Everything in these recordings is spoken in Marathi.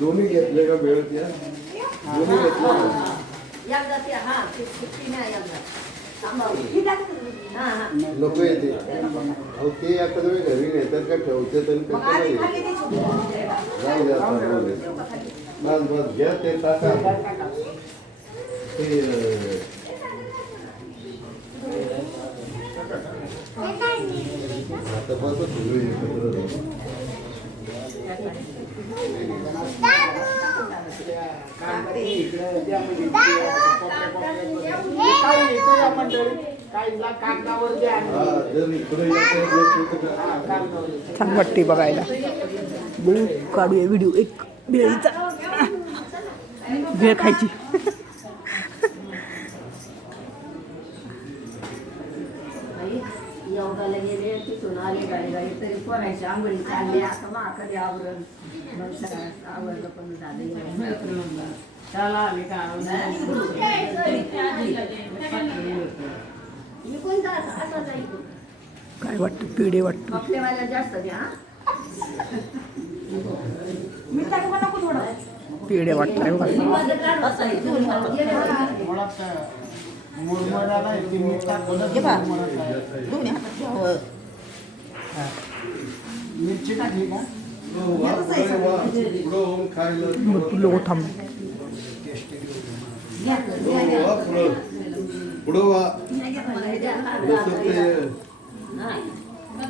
दोन्ही घेतले का वेळ त्या? दोन्ही घेतले लोक येते. अहो ते आता तुम्ही घरी नेतात का? ठेवते तरी कसं बस बस घ्या ते ताका ते अं, आता बस सगळे एकत्र राहू. कागदावर द्या हा, जर इकडे येता येत नसेल तर काय? छान वाटते बघायला काढूया व्हिडिओ एक भेळीचा भेळ खायची. योगाला गेले तिथून आले गाडी गाडी तरी पोरायची आंघोळी चालली. आता मा कधी आवरण मग सगळं आवरलं पण झालं त्याला आम्ही मी कोणता असा असा जायचो काय वाटतं? पेढे वाटतं. आपल्यावाल्या जास्त द्या पेढे वाटताय बघा मुळात मुरमुराला आहे, ती मीठ टाकून मिरची टाकली का हो, लोक वा ते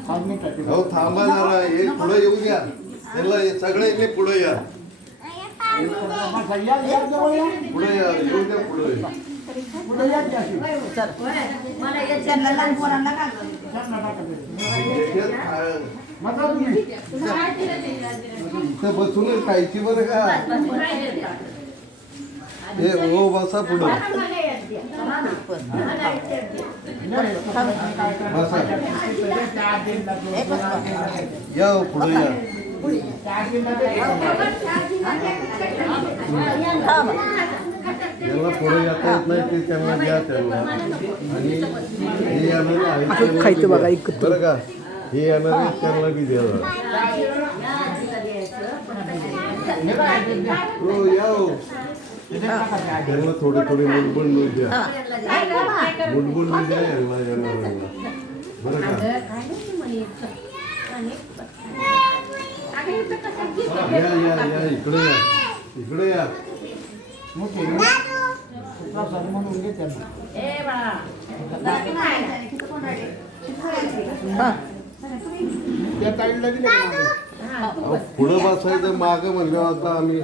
आज टाकली. हो थांबा जरा हे पुढं येऊ द्या त्याला सगळ्यांनी पुढे या बसा, या, या जवळ या. पुढे या येऊ द्या पुढे पुढे इथं बसूनच खायची बरं का हे हो बसा. पुढं बसा या पुढे या. चार पुढे येत नाही ते त्यांना द्या त्यांना. आणि हे येणार खायचं बघा एकत्र. बरं का? हे येणार त्यांना बी द्या. हो या हो त्यांना थोडे थोडे मुलबुल दूध द्या. मुलबुल दूध द्या यांना येणाऱ्यांना बरं का? या या या. इकडे या. इकडे या? पुढं बसायचं मागं म्हणलं आता आम्ही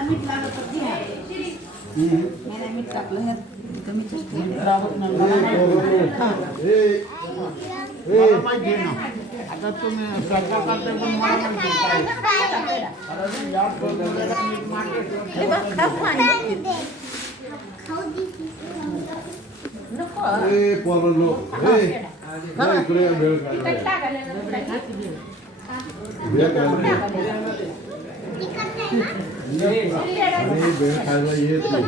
मीठ लागत आता तुम्ही सरकार करताय पण मला काय. कारण या प्रोग्रामला इकडे खायला. येत नाही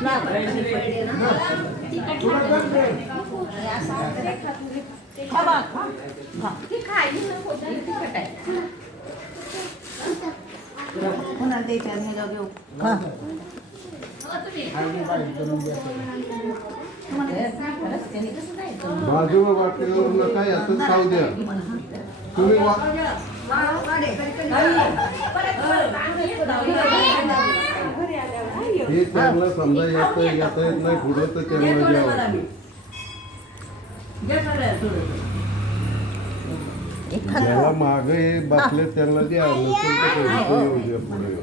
बाजूला वाटल्यावर नका यातच खाऊ द्या. तुम्ही वा हे त्यांना समजा येत येता येत नाही पुढं तर त्यांना द्यावं ज्याला माग हे बसले त्यांना द्या नसेल तर त्यांचं येऊ द्या पुढे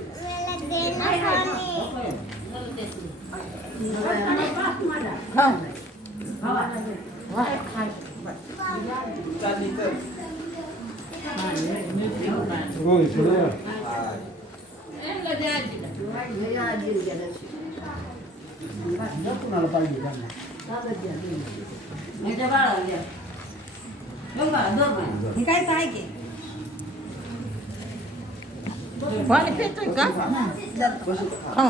हो इकडे या. द्या कुणाला पाहिजे त्यांना. हे काय आहे की? पाणी पितोय का? हा.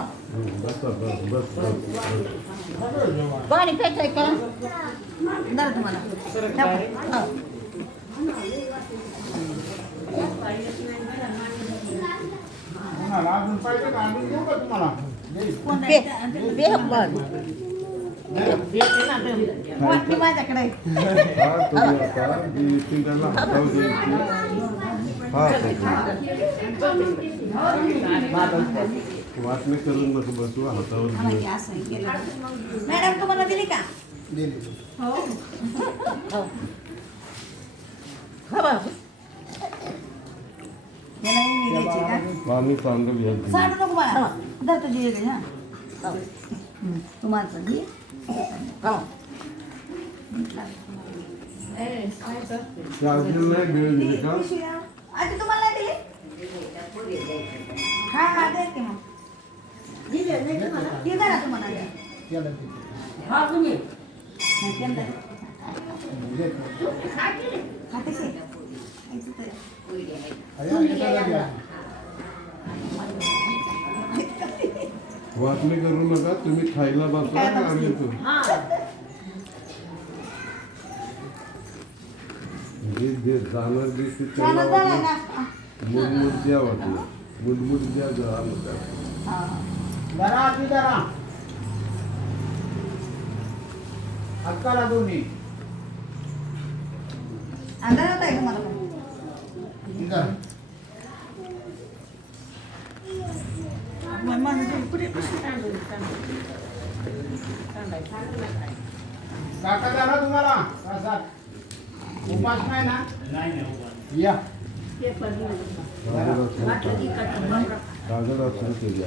बस बस बस बस पाणी प्यायचंय का तुम्हाला अजून पाहिजे का? अजून देऊ का तुम्हाला? वाटणे करून नको बसू हातावर घे. मॅडम तुम्हाला दिली का हो हा बाबू याला ही द्यायची का पाणी चांगलं घ्यायचं साठ नको मला दर तुझी येते हा हं. तुम्हाला घे तुम्हाला नाही हा हा देते मग दिले नाही तुम्हाला तुम्हाला द्या. हा तुम्ही केलं खाते की? खायचं वाटणे करू नका तुम्ही खायला बसा आम्ही येतो. हा. जे जे जाणार दिसते छानच त्याला वाटलं द्या वाटलं मुडमुड द्या जरा नका हा. दोन्ही अंधारात आहे का मला काका झाला तुम्हाला उपास नाही ना? या. पेपर दिले. कागद असं वाटलं की कटकन बंद. कागद असं केले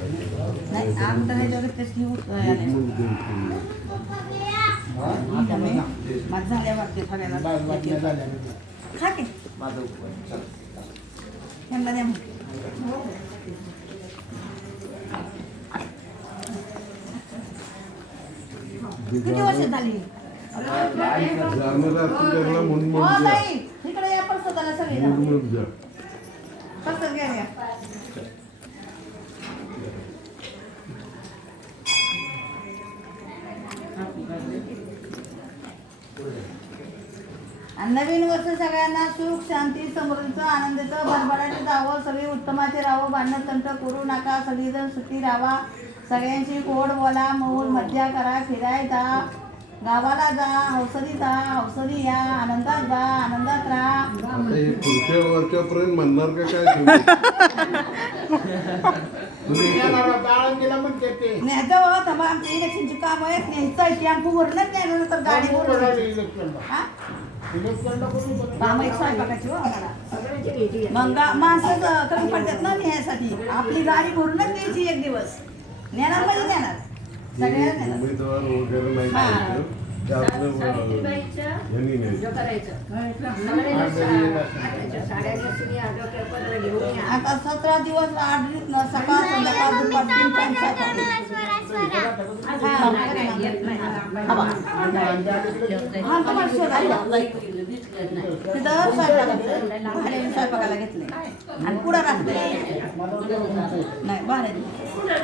नाही आम तर ह्याच्यावर तेच लिहू मुडमुड द्यायची माझं झाल्या वाटते सगळ्यांना बस वाटण्या झाल्या खा की त्यांना द्या मग. किती वर्ष झाली? हो इकडे या सगळी घ्या नवीन वर्ष सगळ्यांना सुख शांती समृद्धीचं आनंदाचं भरभराटी जावं. सगळी उत्तमाचे राहावं भांडण तंट करू नका. सगळीजण सुखी राहा सगळ्यांशी गोड बोला मौल मज्जा करा फिराय जा. गावाला जा हौसरी जा हौसरी या आनंदात जा आनंदात राहा. पुढच्या वर्षापर्यंत म्हणणार का काय न्यायचं बाबा थांबा आमच्या इलेक्शनची काम आहेत न्यायचं टेम्पो भरूनच न्यायचं तर गाडी भरून इलेक्शनला हा? काम एक स्वयंपाकाची हो आम्हाला. मग माणसं ज- कमी पडतात ना न्यायसाठी. आपली गाडी भरूनच न्यायची एक दिवस. नेणार म्हणजे नेणार सगळ्या नेणार उमेदवार वगैरे नाही हा. द्यायचं. ते आपलं अं, सावित्रीबाईचं यांनी नाही. जो करायचं. सगळ्यांना सा- आठाच्या साड्या नेसून या, डोक्यावर पदरं घेऊन या. आता सतरा दिवस आठ दिवस सकाळ संध्याकाळ दुपार तीन टाइम स्वयंपाक हा, नाही, येत नाही. हा. तुम्हाला शोधायला तिथं स्वयंपाकाचं भाड्याने स्वयंपाकाला घेतले आणि पुढं राहते नाही भाड्याने.